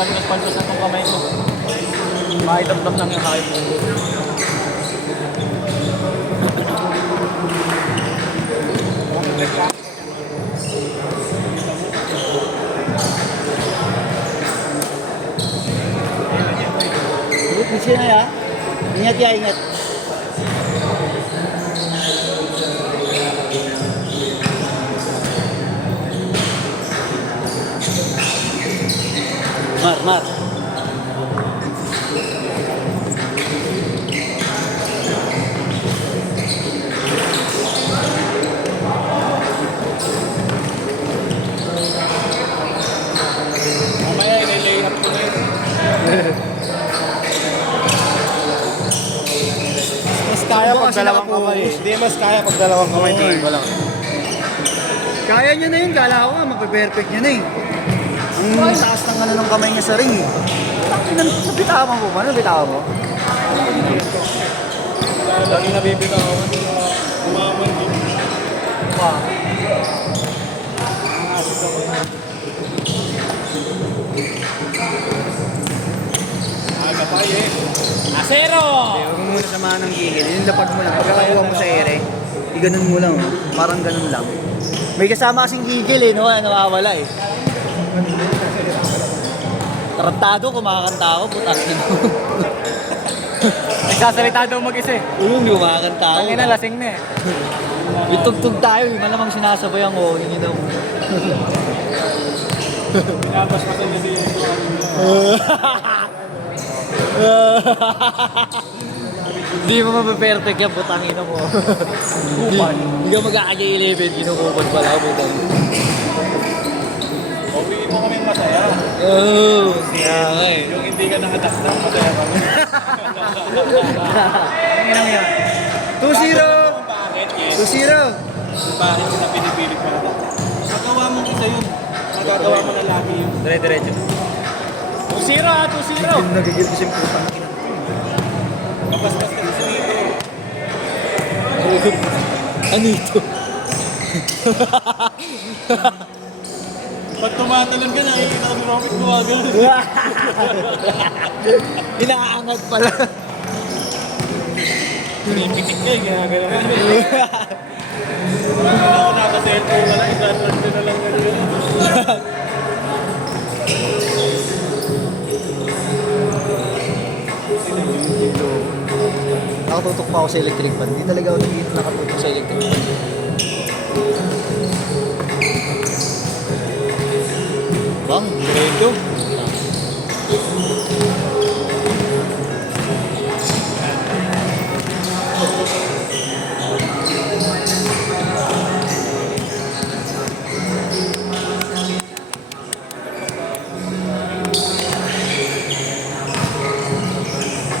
Palpas-palpas na itong kamay ko. Makitap-tap lang yung hayop ko. Bisa na ya. Ingat ya, ingat. Mar. Mamaya, ilay up ko na yun. Mas kaya pag dalawang kamay. Hindi mas kaya pag dalawang kamay. Tingin ko lang. Kaya niya na yun, kala ko nga, mape-perfect niya na eh. Ang taas ng ano ng kamay niya sa ring eh. Nabitawan mo ba? Nabitawan mo? Lagi nabibitawan. Umaman din. Aga pa eh. Asero! Huwag mo muna samahan ng gigil. Yung lapag mo lang. Pagkakakuha mo sa ere, i-ganon mo lang. Oh. Parang ganon lang. May kasama kasing gigil eh, no? Nawawala eh. Tarantado, kumakanta ako, putakin mo. Nagsasalita daw mag-isa eh. Hindi kumakanta ako. Ang ina, lasing na eh. May tugtog tayo, malamang sinasabayan ko. Yun yun daw. Pinapaspasan niya siya. Hindi mo mape-perfect yan, putangin mo. Hindi ka mag-aagi-11, kinukupad pala ako, putangin. Uwiin mo kaming masaya. Oo, kaya nga eh. Yung hindi ka nakataktak, masaya kami. Ang ina mo yan. 2-0! Bakit? Yes. 2-0! Bakit kita pinipilit mo na? Magawa mo isa yun. Magagawa mo na lagi yun. Dire-diretso. 2-0 ha, 2-0. Nagigil kasi yung putang ina. Kapaspas ka sa dito. Ano ito? Pag tumatalon ka, nakikita ko ni Robert gumagano. Inaangat pala. Pinipikit ka eh, ginagano ka eh. Wala ako nakaselfone na lang, isa-trans na lang ganyan. Nakatutok pa ako sa electric fan. Hindi talaga ako nakatutok sa electric fan. Bang, diretso.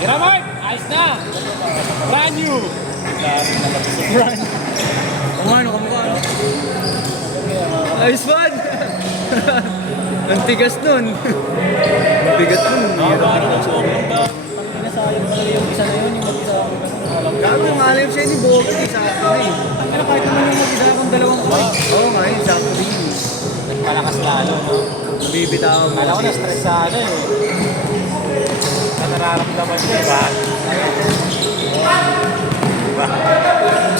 Tira Mark! Ayos na! Brand new! Brand new! Ano, kamukha, ano? Ayos man! Ang tigas nun. Ang bigat nun. Parang ang sobrang ba? Pangina sayang talaga yung isa na yun, yung mag-isa ako. Gago, ang alam siya ni Bogey. Sakto na eh. Pero kahit naman yung mag-isa akong dalawang kamay. Oo nga yun, sakto din yun. Nagpalakas lalo, no? Nabibitaw mo. Kala ko na-stress sa ano eh. Na nararamdaman niya, ba?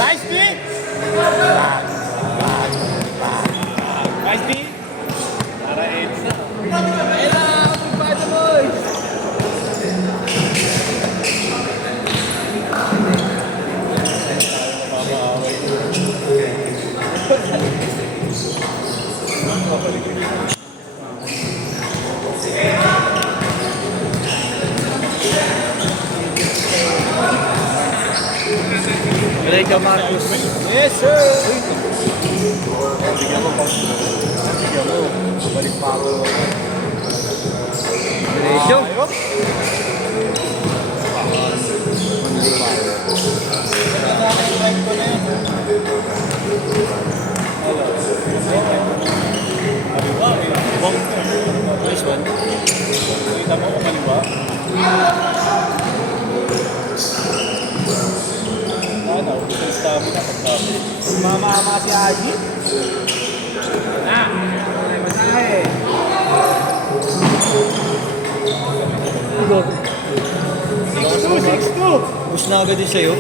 Nice beat! Nice beat! Para AIDS na. Diretso, Marcos. Yes, sir! Bigyan mo pa. Bigyan mo. Balik pa ako. Diretso. Nice one. Kita mo kung kaliwa. Ano, gusto yung stamina pagkabit. Mama si Aji. Ah! Ay, masahe! Gab. 6'2". Push na agad din sa'yo.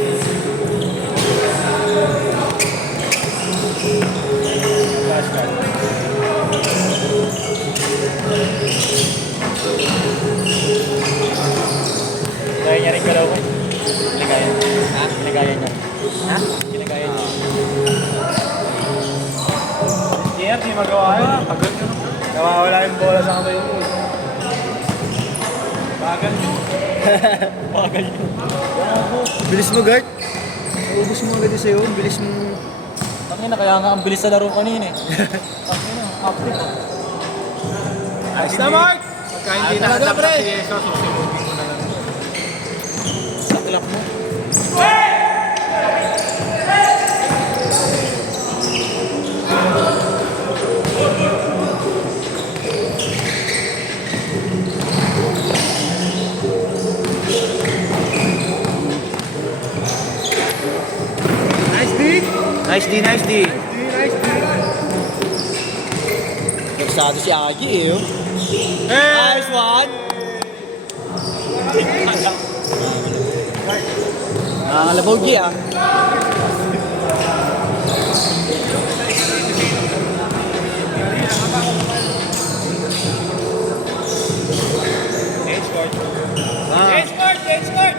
Kaya niya rin galaw ko. Ginagaya. Ha? Ginagaya niya. Ha? Ginagaya niya. Jeff, di magawa yun. Pagod yun. Nawawala yung bola sa kamay mo. Bagal yun. Bagal yun. Bilis mo, Gart. Ubus mo agad din sa'yo. Bilis mo. Tangina, kaya nga ang bilis sa laro kanina eh. Tangina, active. Ayos na, Mark! Pagka hindi na hanap na si Jesus, susunodin mo na lang. Sa club mo. Nice D, nice D. Nagsado si Agi eh. Oh. Nice one. Nakakalabaw G ah. Change court. Ah. Change court! Change court!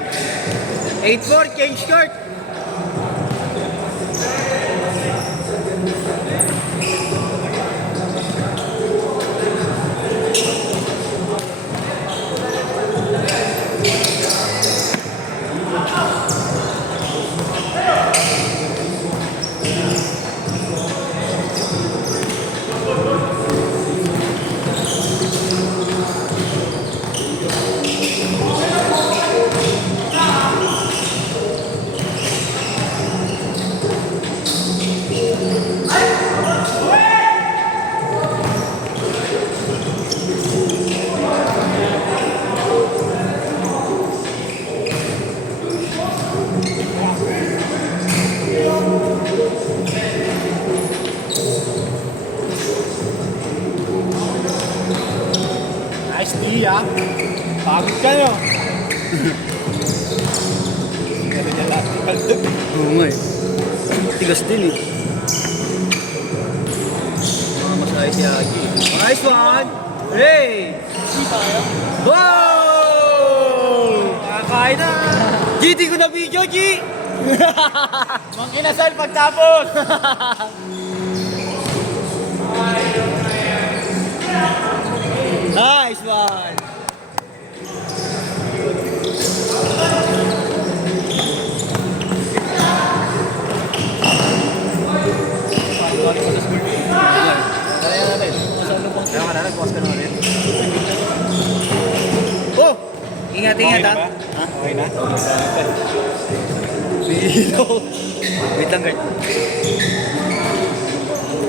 8-4, change court. Nice D ah. Pagod ka nyo. Oo nga eh. Tigas din eh. Masaya si Agi. Nice one! Hey! Wow! Nakakain na. GT ko na video, G! Manginasal pagtapos. Nice one! Kaya natin. Kaya ka na, nag-pause ka na ulit. Oh! Ingat, ingat ha. Okay na? Bilo. Wait lang, guard.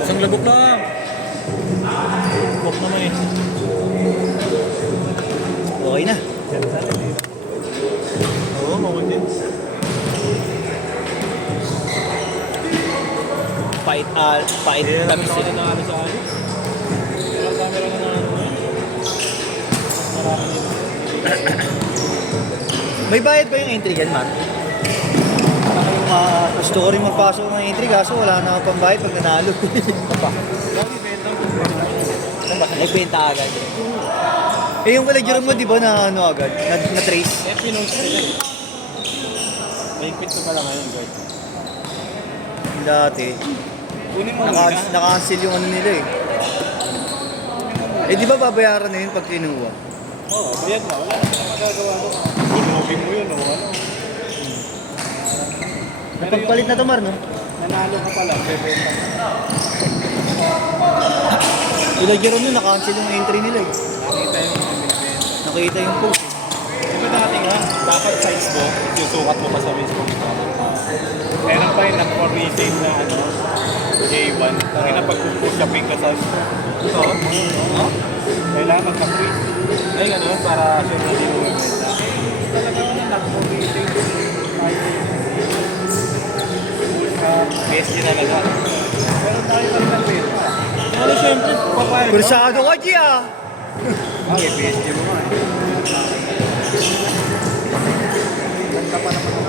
Isang labok lang. Labok naman eh. Okay na. Oo, mawag din. Fight Kaya lang tamis ako eh. na ano sa akin. Kaya camera na ano. Marami nito. May bayad ba yung entry dyan, Matt? Gusto ko rin magpasok ng entry kaso wala na akong pambayad pag nanalo. Nagbenta agad. Eh yung kalagyan mo, di ba na ano agad? Na-trace? Eh, pinost nila eh. May pit ko pala ngayon, guys. Dati. Kunin mo muna. Naka-cancel yung ano nila eh. Eh di ba babayaran na yun pag kinuha? Oo, bayad na. Wala na magagawa ko. Sinugin mo yun, o ano. Napagpalit na to, Mar, no? Nanalo ka pala, bebenta ka. Ilagyan mo, naka-cancel yung entry nila eh. Nakita yung Nakita yung post eh. di ba dati nga, dapat size mo, susukat mo pa sa mismong store. Meron pa yung nag-for-resale na ano, J1. Tangin na pag-push-shopping ka sa store. Ito, kailangan magka-freeze. Ay, gano'n, para sure na din mo ibenta. Talaga nga, nag-for-resale. PSG talaga. Pero tayo pa rin nagbenta. Ano siyempre, papayag ka? Kursado ka, G ah! Okay, PSG mo nga eh.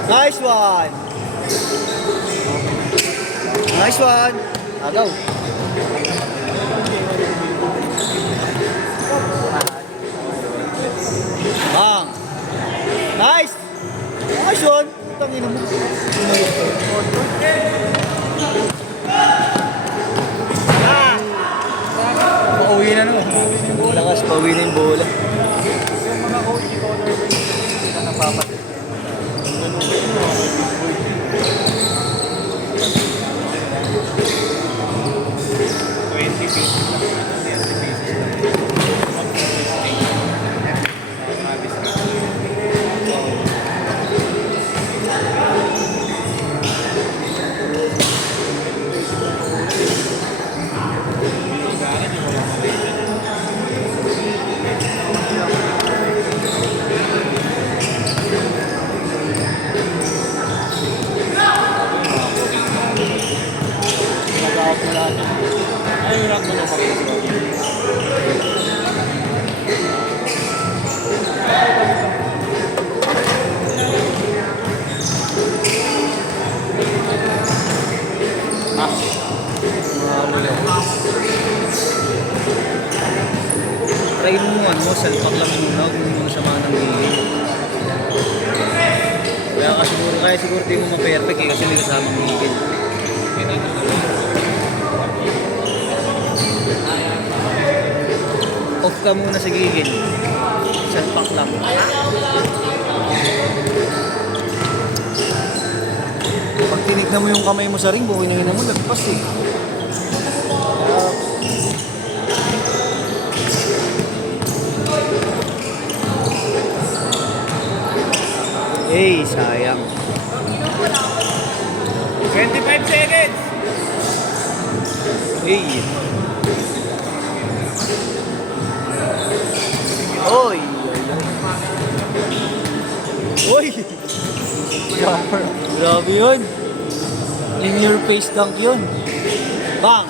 Nice one! Nice one! Agaw. Bang! Nice! Nice one! Tangina mo. Pauwi na no. Lakas, pauwi na yung bola. Yung mga OG colorway, hindi na napapalit. Ay, wala mo na pakita. Try mo ano, salpak lang muna, huwag mo muna siya manang gigil. Kaya siguro di mo ma-perfect eh, kasi may kasamang gigil. Off ka muna sa gigil. Salpak lang. Pag tinignan mo yung kamay mo sa ring, buhay na mo, lagpas eh. Sayang. 25 seconds! Oy! Oy! Jumper. Grabe yun. In your face dunk yun. Bang!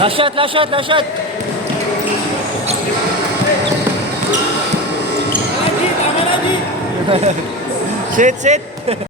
Last shot, last shot, last shot! Shit, shit!